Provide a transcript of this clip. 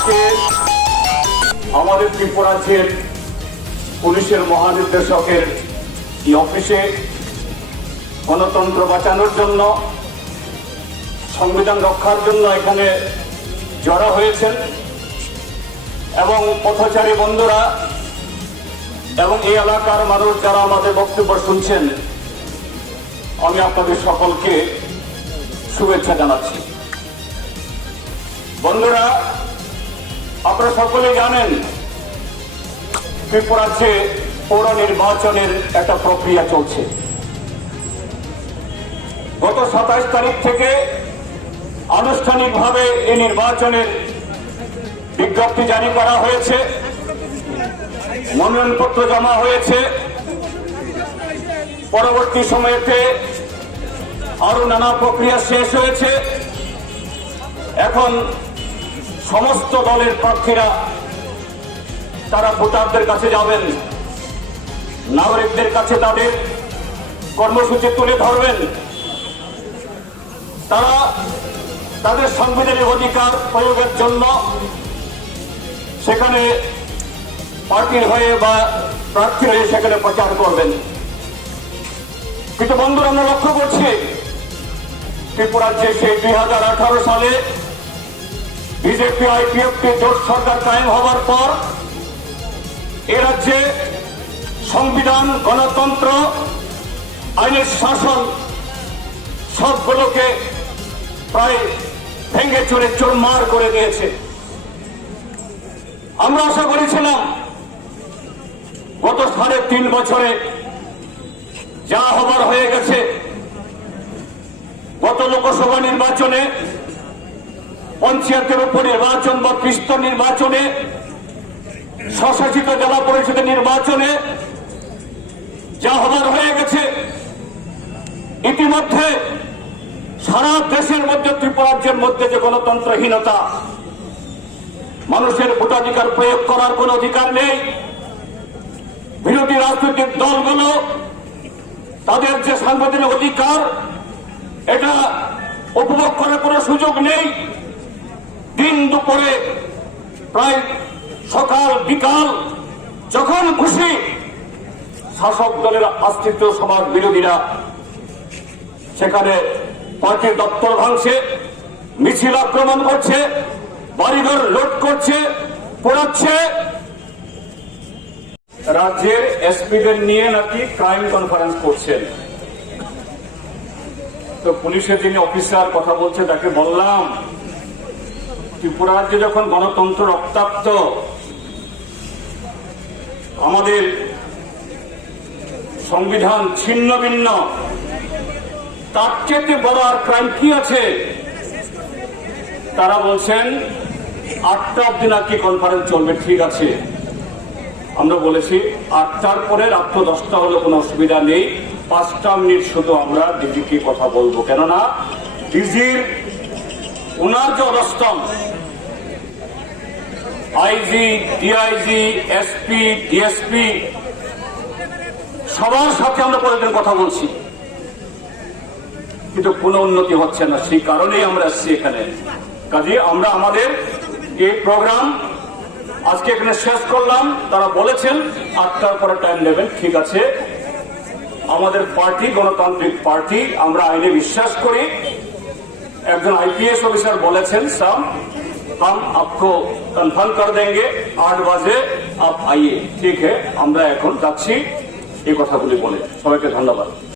আজকে আমাদের ত্রিপুরা রাজ্যের পুলিশের মহানির্দেশকের এই অফিসে গণতন্ত্র বাঁচানোর জন্য, সংবিধান রক্ষার জন্য এখানে জড়ো হয়েছেন এবং পথচারী বন্ধুরা এবং এই এলাকার মানুষ যারা আমাদের বক্তব্য শুনছেন, আমি আপনাদের সকলকে শুভেচ্ছা জানাচ্ছি। বন্ধুরা, আপনারা সকলে জানেন ত্রিপুরা রাজ্যে পৌর নির্বাচনের একটা প্রক্রিয়া চলছে। গত 27 তারিখ থেকে আনুষ্ঠানিকভাবে এই নির্বাচনের বিজ্ঞপ্তি জারি করা হয়েছে, মনোনয়নপত্র জমা হয়েছে। পরবর্তী সময়েতে আরো নানা প্রক্রিয়া শেষ হয়েছে। এখন সমস্ত দলের প্রার্থীরা তারা ভোটারদের কাছে যাবেন, নাগরিকদের কাছে তাদের কর্মসূচি তুলে ধরবেন। তারা তাদের সাংবিধানিক অধিকার প্রয়োগের জন্য সেখানে পার্টির হয়ে বা প্রার্থী হয়ে সেখানে প্রচার করবেন। কিন্তু বন্ধুরা, আমরা লক্ষ্য করছি ত্রিপুরা রাজ্যে সেই 2018 সালে বিজেপি আইপিএফটি জোট সরকার কায়েম হবার পর এ রাজ্যে সংবিধান, গণতন্ত্র, আইনের শাসন সবগুলোকে প্রায় ভেঙে চুরে চুরমার করে দিয়েছে। আমরা আশা করেছিলাম গত 3.5 বছরে যা হবার হয়ে গেছে। গত লোকসভা নির্বাচনে, পঞ্চায়েতের উপনির্বাচন বা ত্রিস্তর নির্বাচনে, স্বশাসিত জেলা পরিষদের নির্বাচনে যা হবার হয়ে গেছে, ইতিমধ্যে সারা দেশের মধ্যে ত্রিপুরা রাজ্যের মধ্যে যে গণতন্ত্রহীনতা, মানুষের ভোটাধিকার প্রয়োগ করার কোন অধিকার নেই, বিরোধী রাজনৈতিক দলগুলো তাদের যে সাংবিধানিক অধিকার এটা উপভোগ করার কোন সুযোগ নেই। দিন দুপুরে প্রায় সকাল বিকাল যখন খুশি শাসক দলের আশ্রিত সমাজ বিরোধীরা সেখানে পার্টির দপ্তর ভাঙছে, মিছিল আক্রমণ করছে, বাড়িঘর লুট করছে, পোড়াচ্ছে। রাজ্যের এসপিদের নিয়ে নাকি ক্রাইম কনফারেন্স করছেন। তো পুলিশের যিনি অফিসার কথা বলছে তাকে বললাম, ত্রিপুরা রাজ্যে যখন গণতন্ত্র রক্তাক্ত, আমাদের সংবিধান ছিন্ন ভিন্ন, তার চেয়ে বড় আর ক্রাইম কি আছে? তারা বলছেন 8টা অব্দি নাকি কনফারেন্স চলবে। ঠিক আছে, আমরা বলেছি 8টার পরে রাত্র 10টা হলে কোনো অসুবিধা নেই, 5টা মিনিট শুধু আমরা ডিজিকে কথা বলবো। কেননা ডিজির ওনার যে অবস্থান, আইজি, ডিআইজি, এসপি, ডিএসপি সবার সাথে আমরা প্রতিদিন কথা বলছি, কিন্তু কোনো উন্নতি হচ্ছে না। সেই কারণেই আমরা এসেছি এখানে। কাজে আমরা আমাদের এই প্রোগ্রাম আজকে এখানে শেষ করলাম। তারা বলেছেন 8টার পরে টাইম নেবেন। ঠিক আছে, আমাদের পার্টি গণতান্ত্রিক পার্টি, আমরা আইনে বিশ্বাস করি। একজন आईपीएस অফিসার বলেছেন, সাম हम आपको कंफर्म कर देंगे, 8 बजे आप आइए। ঠিক है, আমরা এখন যাচ্ছি। এই কথাগুলি বলে সবাইকে ধন্যবাদ।